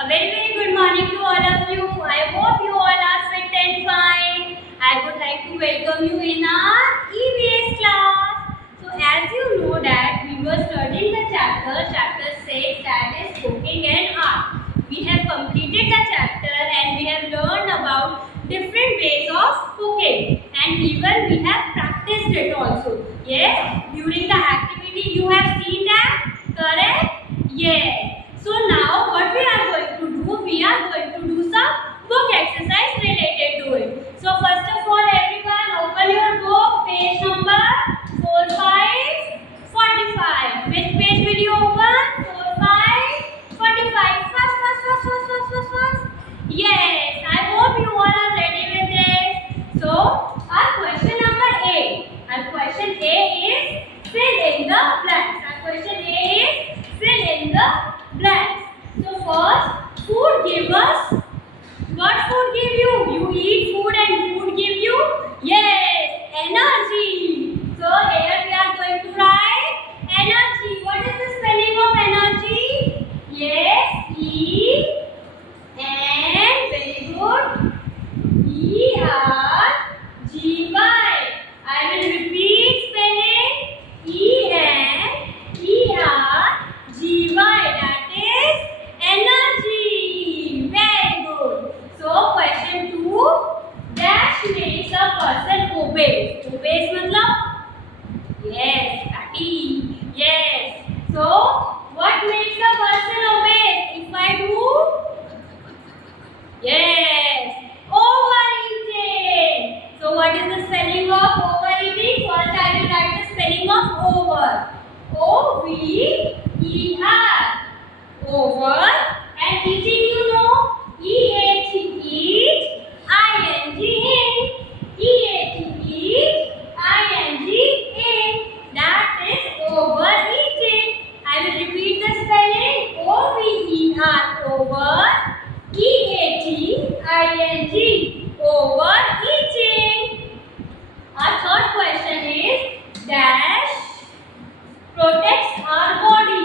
A very good morning to all of you. I hope you all are fit and fine. I would like to welcome you in our EVS class. So as you know that we were studying the chapter 6, that is cooking and art. We have completed the chapter and we have learned about different ways of cooking, and even we have practiced it also. Yes, during the activity you have seen that, correct? Yes. So now what we are going to do, we are going to do some book exercise related to it. So first of all, everyone open your book, page number 4545. Which page will you open? 4545. Fast. Yes, I hope you all are ready with this. So our question number 8. Our question A is fill in the blanks. Our question A is fill in the blanks. So first, food give us. What food give you? You eat food and food give you? Yes, energy. So here we are going to write energy. What is the spelling of energy? Yes, E and very good. ERGY. I will repeat spelling ENERGY. That is energy. Very good. So question 2. Dash makes a person obey. Obeys मतलब? Yes, Kati. Yes. So what makes a person obey? If I do? Yes. Overeating. So what is the spelling of overeating? First I will write the spelling of over. O-V-E-R. Over. And eating you know. E-A-T. Eat. I-N-G. In. E-A-T. Eat. I-N-G. In. That is overeating. I will repeat the spelling. O-V-E-R. Over. E-A-T-I-N-G. Overeating. Our third question is dash protects our body.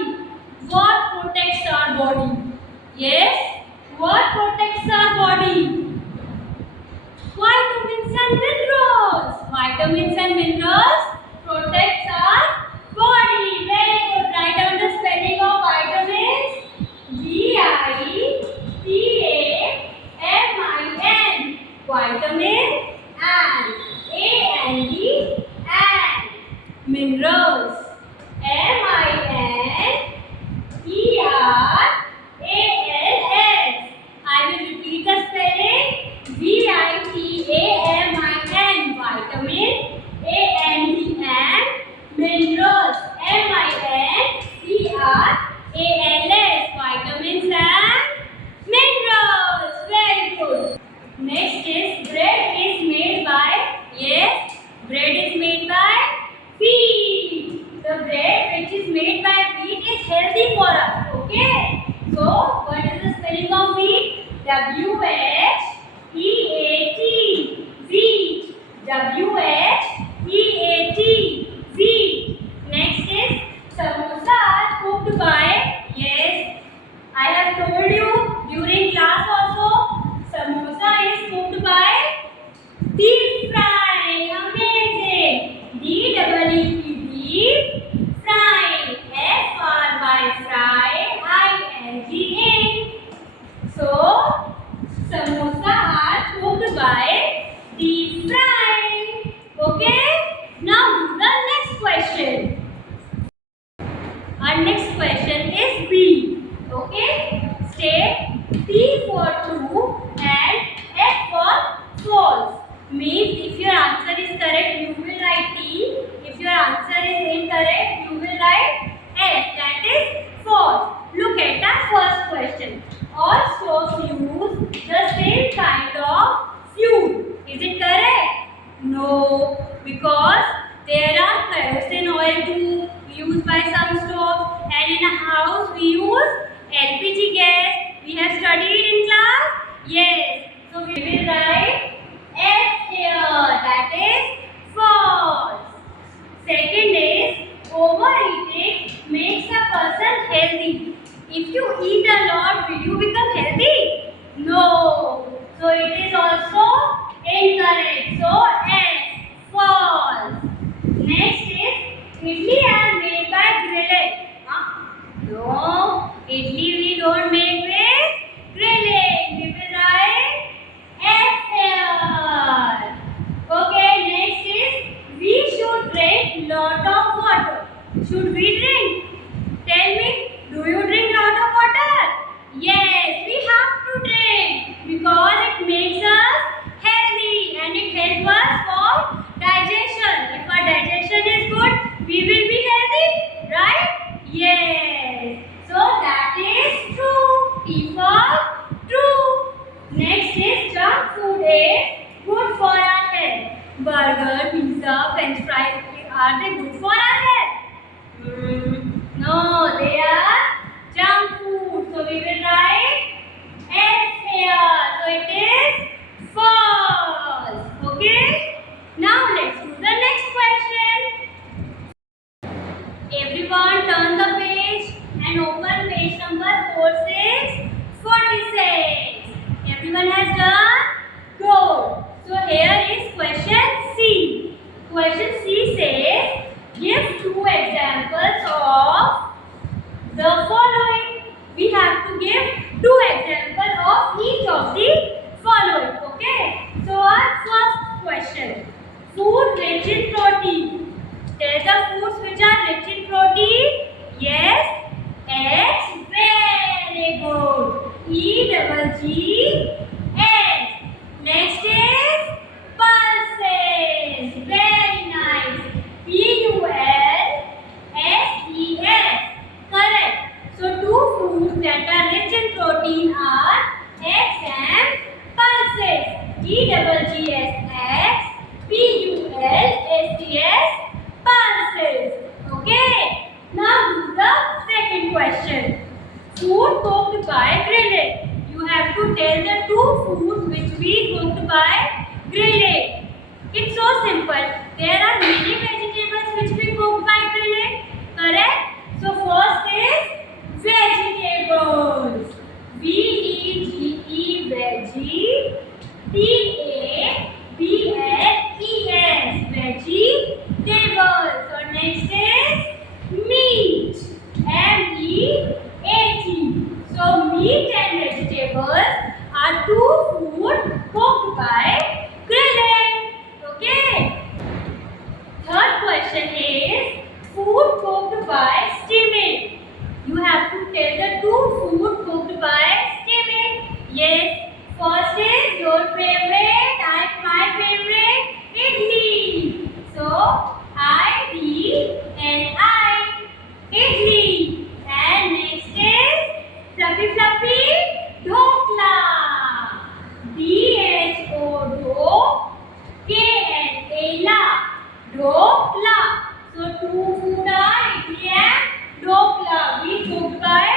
What protects our body? Yes, what protects our body? Vitamins and minerals. Vitamins and minerals protects our body. Very good. Write down the spelling of vitamins. V-I-T-A-M-I-N. Vitamin and A-N-D and minerals. M-I-N-E-R-A-L-S. I will repeat the spelling. V-I-T-A-M-I-N. Vitamin. A-N-D and minerals. M-I-N-E-R-A-L-S. Vitamins and minerals. Very good. Next is bread is made by. Yes, bread is made by wheat. The bread which is made by wheat is healthy for us. Okay. So what is the spelling of wheat? W-H-E-A-T. Wheat. W-H-E-A-T. Wheat. Next is samosa cooked by. Yes, I have told you during class also. Samosa is cooked by deep frying. Amazing. D-double-E-P. Deep frying. F-R-Y. Fry. I-N-G-A. So samosa are cooked by deep frying. Okay. Now do the next question. Our next question is B. Okay. State T for true and F for false. Means if your answer is correct, you will write T. If your answer is incorrect, you will write F. That is false. Look at our first question. All stoves use the same kind of fuel. Is it correct? No, because there are kerosene oil too used by some stoves, and in a house we use LPG gas. We have studied in class. Yes. So we will write F here. That is false. Second is overeating makes a person healthy. If you eat a lot, will you become healthy? No. So it is also incorrect. So S, false. Next is idli are made by grilling. No, idli we don't make with grilling. We will write F here. Okay, next is we should drink lot of water. Should we drink? Tell me, do you drink lot of water? Yes, we have to drink because it makes us healthy and it helps us for digestion. If our digestion is good, we will be healthy, right? Yes. So that is true. T for true. Next is junk food is good for our health. Burger, pizza, french fries, are they good for our health? No, they are junk food. So we will write S here. So it is false. Okay. Now let's do the next question. Everyone turn the page and open page number 4646. Everyone has done? Good. So here is question C. Question C says, give two examples of the following. We have to give two examples of each of the following. Okay. So our first question. Food rich in protein. Tell the foods which are rich in protein. Yes. X. Very good. E-double-G-S. Next is pulses. Very nice. P-U-L-S-E-S. Correct. So two foods that are rich in protein are eggs and pulses. E-double-G-S-X. P-U-L-S-E-S. Pulses. Okay. Now do the second question. Food cooked by grilling. You have to tell the two foods which we cooked by grilling. It's so simple. There are many vegetables which we cook by grilling. Correct? So first is vegetables. V-E-G-E veggie. T-A-B-L-E-S. Vegetables. So next is meat. M-E-A-T. So meat and vegetables are two food cooked by grilling. Okay. Third question is food cooked by steaming. You have to tell the two food cooked by steaming. Yes. First is your favorite and my favorite, idli. So I-D-L-I. Idli. And next is fluffy fluffy dhokla. D-H-O do K-L-A dhokla. So two food are idli and dhokla. We cooked by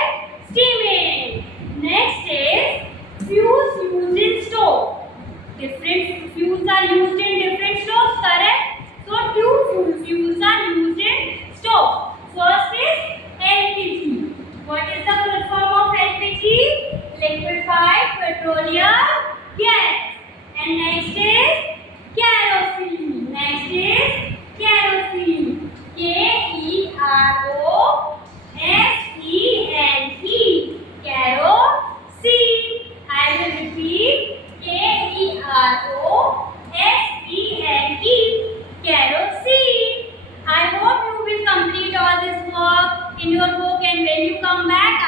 steaming. Next is fuels used in stove. Different fuels are used in different stoves, correct? So two fuels are used in stove. First is LPG. What is the full form of LPG? Liquefied petroleum gas. And next is kerosene. Next is kerosene. K-E-R-O-S-E-N-E. Kerosene. I will repeat. K-E-R-O-S-E-N-E. Kerosene. I hope you will complete all this work in your book, and when you come back, I